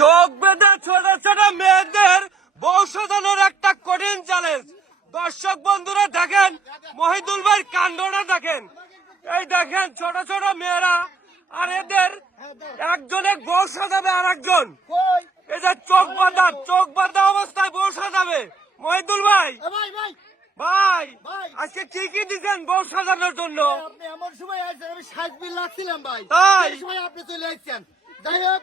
চোখ বেঁধে ছোট ছোট মেয়েদের বউ সাজানোর একটা কঠিন চ্যালেঞ্জ। দর্শক বন্ধুরা দেখেন, মহিদুল ভাই কাণ্ডটা দেখেন। এই দেখেন ছোট ছোট মেয়েরা, আর এদের একজনে বউ সাজাবে আর একজন এই যে চোখ বাঁধা অবস্থায় বউ সাজাবে। মহিদুল ভাই, ভাই আজকে কি কি দিচ্ছেন বউ সাজানোর জন্য? আপনি এমন সময় আসছেন, আমি সাজবিল লাগছিলাম ভাই, তাই এই সময় আপনি চলে আসছেন। যাই হোক,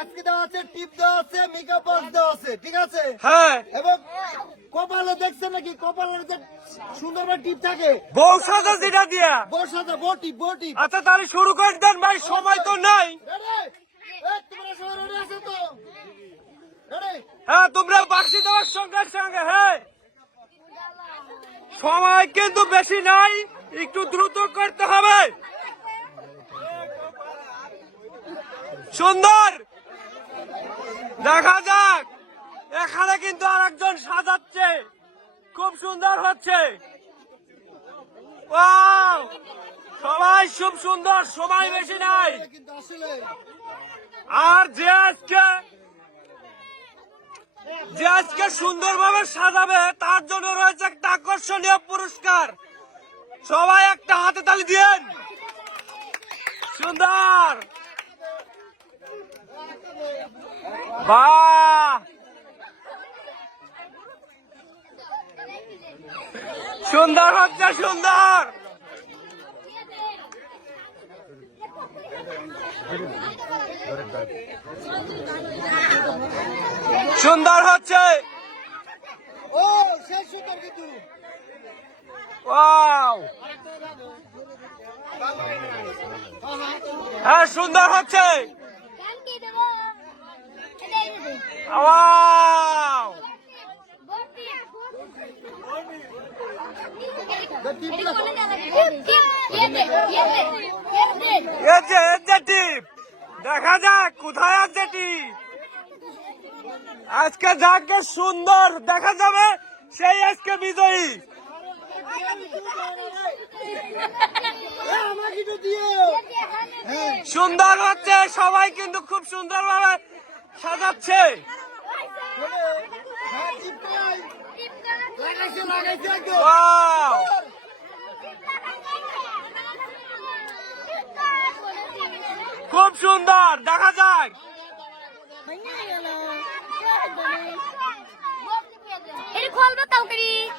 আজকে দেওয়া আছে, টিপ দেওয়া আছে, মেকআপ বক্স দেওয়া আছে, ঠিক আছে? হ্যাঁ, এবং কপালে দেখছেন নাকি, কপালের যে সুন্দর টিপ থাকে, বউ সাজা যেটা দিয়া। বউ সাজা, বউ টিপ। আচ্ছা তাহলে শুরু করে দেন ভাই, সময় তো নাই। তোমরা সবাই রেডি আছো তো? রেডি? হ্যাঁ, তোমরা বাক্সি দেওয়ার সঙ্গে সঙ্গে। হ্যাঁ, সময় কিন্তু বেশি নাই, একটু দ্রুত করতে হবে। সুন্দর, দেখা যাক। এখানে কিন্তু আরেকজন সাজাচ্ছে, খুব সুন্দর হচ্ছে। ওয়াও, সবাই খুব সুন্দর, সময় বেশি নাই। কিন্তু আসলে আর যে আজকে সুন্দরভাবে সাজাবে তার জন্য রয়েছে একটা আকর্ষণীয় পুরস্কার। সবাই একটা হাতে তালি দিয়েন। সুন্দর, বাহ, সুন্দর হচ্ছে, সুন্দর। সুন্দর হচ্ছে। ও শেষ সুন্দর কিন্তু। ওয়াও, হ্যাঁ সুন্দর হচ্ছে। ওয়াও, টিপ দেখা যাক কোথায় আছে টিপ। আজকে যাকে সুন্দর দেখা যাবে সেই আজকে বিজয়ী। সুন্দর হচ্ছে, সবাই কিন্তু খুব সুন্দর ভাবে সাজাচ্ছে। ওয়াও, খুব সুন্দর, দেখা যাক।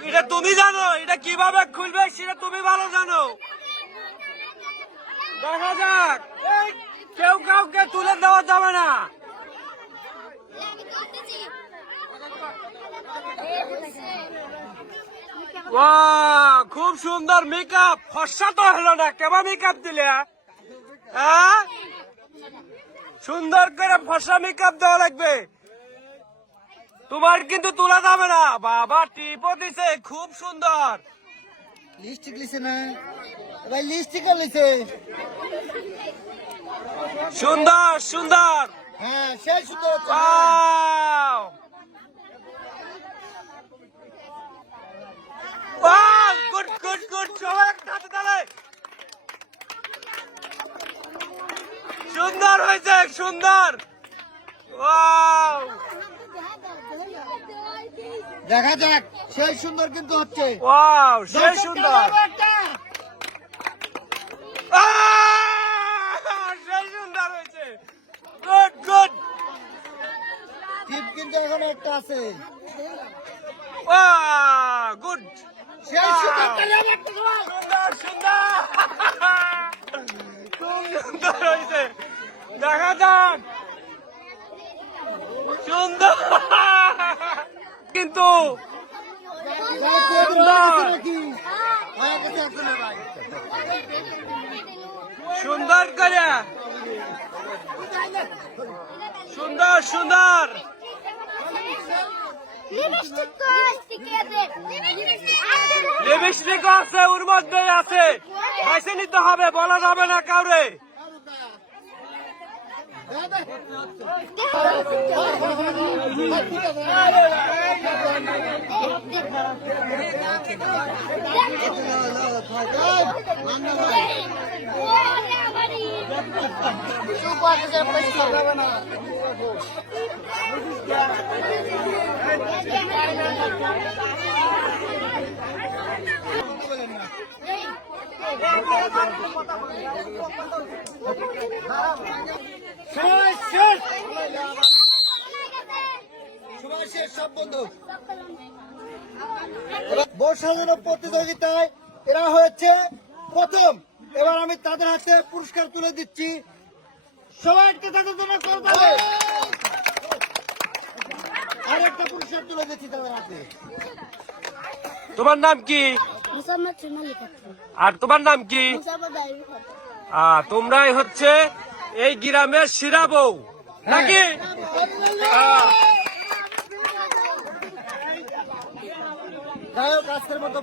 এটা তুমি জানো, এটা কিভাবে খুলবে সেটা তুমি ভালো জানো। দেখা যাক, কেউ কাউকে তুলে দেওয়া যাবে না। খুব সুন্দর মেকআপ। ফর্সা তো হলো না, কেমন মেকআপ দিলে? হ্যাঁ, সুন্দর করে ফর্সা মেকআপ দেওয়া লাগবে। তোমার কিন্তু তোলা যাবে না। বাবা টিপও দিছে, খুব সুন্দর। লিপস্টিক লিছে না ভাই, লিপস্টিক লিছে। সুন্দর সুন্দর, হ্যাঁ সেই সুন্দর। Wow, wow, good good good, সবাই একটা হাতে তালে। সুন্দর হয়েছে, সুন্দর। ওয়াও, দেখা যাক, সেই সুন্দর কিন্তু হচ্ছে। ওয়াও, সেই সুন্দর। সেই সুন্দর হয়েছে, গুড গুড। টিপ কিন্তু এখন একটা আছে। গুড, সেই সুন্দর। সুন্দর সুন্দর, খুব সুন্দর হয়েছে। দেখা যাক, সুন্দর কিন্তু সুন্দর করে, সুন্দর সুন্দর। লিপস্টিক আছে, ওর মধ্যে আছে, পয়সা নিতে হবে, বলা যাবে না কাউরে। সময় শেষ। সময় শেষ, সব বন্ধু। বউ সাজানো প্রতিযোগিতায় এরা হয়েছে প্রথম। এবার আমি তাদের হাতে পুরস্কার তুলে দিচ্ছি। সবাইকে তাদের জন্য করতালি। আরেকটা পুরস্কার তুলে দিচ্ছি তাদের হাতে। তোমার নাম কি? মুসাম্মদ সোনালী খাতুন। আর তোমার নাম কি? মুসাম্মদ আইয়ুব খাতুন। তোমরাই হচ্ছে এই গ্রামের শিরা বউ নাকি? যাই হোক, আজকের মতো